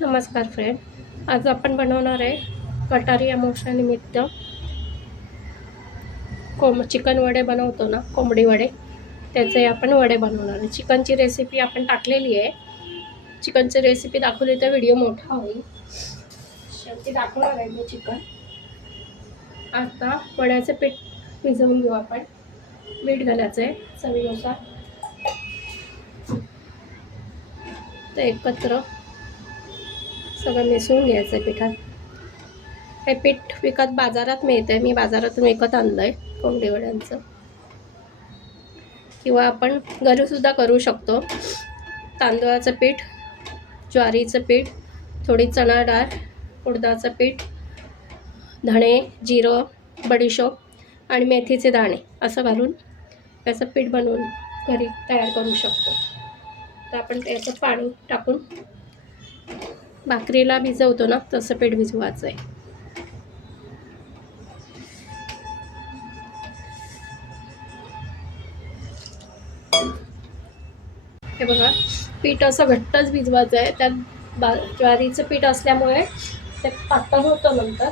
नमस्कार फ्रेंड, आज आपण बनवणार आहे गटारी अमावस्यानिमित्त चिकन वडे बनवतो ना, कोंबडी वडे. त्याचे आपण वडे बनवणार आहे. चिकनची रेसिपी आपण टाकलेली आहे. चिकनची रेसिपी दाखवली तर व्हिडिओ मोठा होईल. शेवटी दाखवणार आहे मी चिकन. आता वड्याचं पीठ भिजवून घेऊ आपण. मीठ घालायचं आहे चवीनुसार. ते एकत्र सगळं मिसळून घ्यायचं आहे पिठात. हे पीठ विकत बाजारात मिळतं आहे. मी बाजारातून विकत आणलं आहे कोंबडी वड्यांचं. किंवा आपण घरीसुद्धा करू शकतो. तांदूळाचं पीठ, ज्वारीचं पीठ, थोडी चणा डाळ, उडदाचं पीठ, धणे, जिरं, बडीशोप आणि मेथीचे दाणे असं घालून त्याचं पीठ बनवून घरी तयार करू शकतो. तर आपण त्याचं पाणी टाकून भाकरीला भिजवतो ना, तसं पीठ भिजवायचं आहे. हे बघा, पीठ असं घट्टच भिजवायचं आहे. त्यात ज्वारीचं पीठ असल्यामुळे ते पातळ होतं नंतर,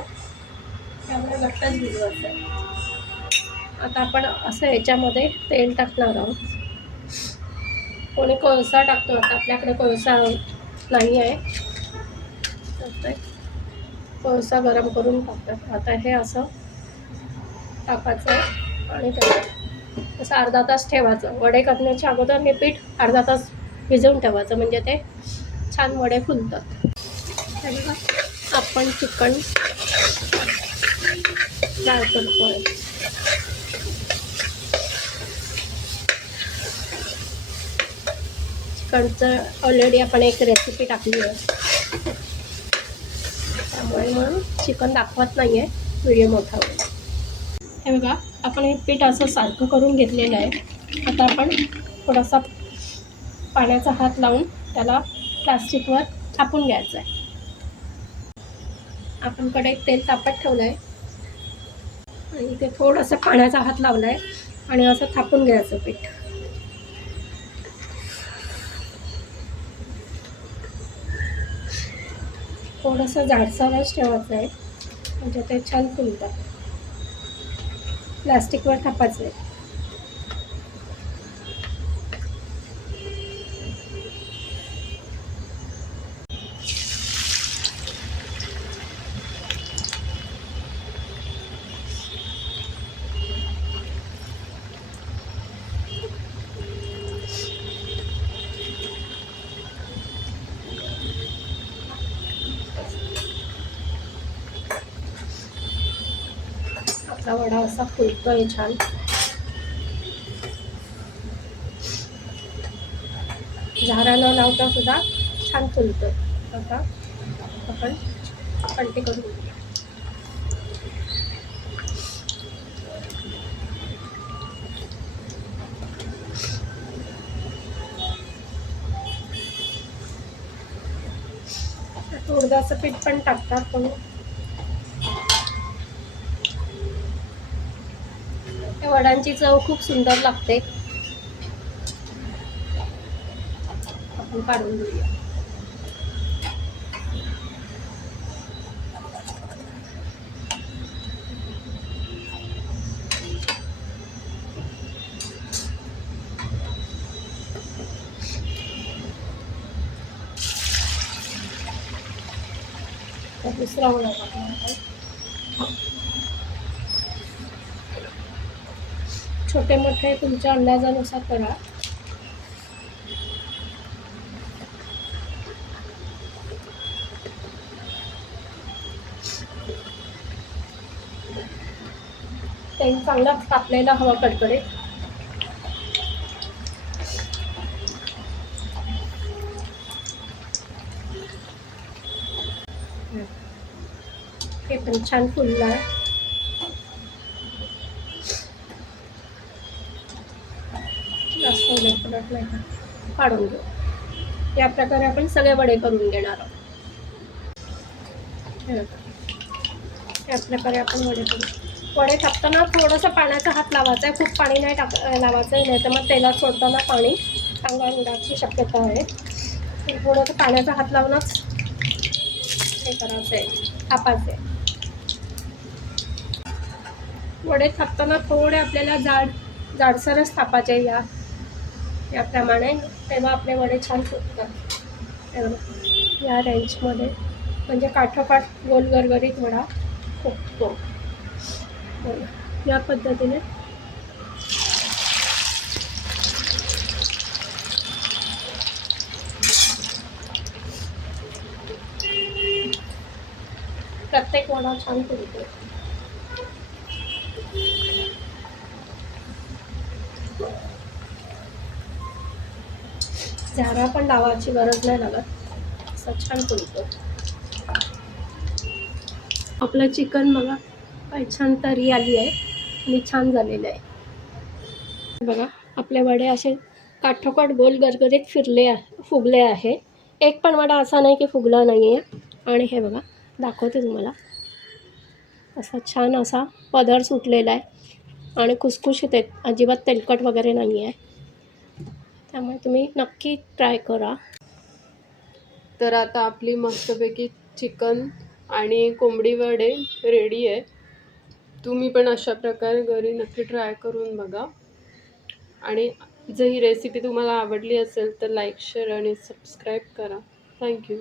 त्यामुळे घट्टच भिजवायचं आहे. आता आपण असं याच्यामध्ये तेल टाकणार आहोत. कोणी कोळसा टाकतो. आता आपल्याकडे कोळसा नाही आहे, तर कोळसा गरम करून टाकतात. आता हे असं टाकायचं आणि त्याला असं अर्धा तास ठेवायचं. वडे करण्याच्या अगोदर हे पीठ अर्धा तास भिजवून ठेवायचं, म्हणजे ते छान वडे फुलतात. आपण चिकन फ्राय करतोय. चिकनचं ऑलरेडी आपण एक रेसिपी टाकली आहे, त्यामुळे मग चिकन दाखवत नाही आहे, व्हिडिओ मोठा होईल. हे बघा, आपण हे पीठ असं सारखं करून घेतलेलं आहे. आता आपण थोडासा पाण्याचा हात लावून त्याला प्लास्टिकवर थापून घ्यायचं आहे. आपण कढईत तेल तापत ठेवलं आहे आणि इथे थोडंसं पाण्याचा हात लावला आहे आणि असं थापून घ्यायचं पीठ. थोडंसं जाडसरच ठेवायचं आहे, म्हणजे ते छान फुलतात. प्लास्टिकवर थापायचं आहे. आपला वडा असा फुलतोय छान. झारा न लावता सुद्धा छान फुलतोय. आता आपण पलटी करून घेऊया. उडदाचं पीठ पण टाकतात पण त्या वड्यांची चव खूप सुंदर लागते. आपण काढून घेऊया. दुसरा वडा टाकणार. छोटे मोठे तुमच्या अंदाजानुसार करा. तेल चांगलं तापलेलं हवं कडकडीत. हे पण छान फुललं आहे. जास्त पडत नाही का, काढून घेऊ. या प्रकारे आपण सगळे वडे करून घेणार आहोत. या प्रकारे आपण वडे करू. वडे टाकताना थोडंसं पाण्याचा हात लावायचा आहे. खूप पाणी नाही लावायचं आहे, नाही तर मग तेलात सोडताना पाणी अंगावर उडायची शक्यता आहे. थोडंसं पाण्याचा हात लावूनच हे करायचं आहे, थापायचे. वडे थापताना थोडे आपल्याला जाडसरच थापायचे याप्रमाणे, तेव्हा आपले वडे छान फुटतात. या रेंजमध्ये म्हणजे काठोकाठ गोल गरगरीत वडा फुटतो. या पद्धतीने प्रत्येक वडा छान फुटतो. झारा पण लावायची गरज नाही लागत, असं छान फुलतो. आपलं चिकन बघा काय छान तरी आली आहे आणि छान झालेलं आहे. बघा आपले वडे असे काठोकाठ गोल गरगरीत फुगले आहे. एक पण वडा असा नाही की फुगला नाही आहे. आणि हे बघा दाखवते तुम्हाला, असा छान असा पदर सुटलेला आहे आणि खुसखुशीत आहेत, अजिबात तेलकट वगैरे नाही आहे. त्यामुळे तुम्ही नक्की ट्राय करा. तर आता आपली मस्तपैकी चिकन आणि कोंबडी वडे रेडी आहे. तुम्ही पण अशा प्रकारे घरी नक्की ट्राय करून बघा. आणि जर ही रेसिपी तुम्हाला आवडली असेल तर लाईक, शेअर आणि सबस्क्राईब करा. थँक्यू.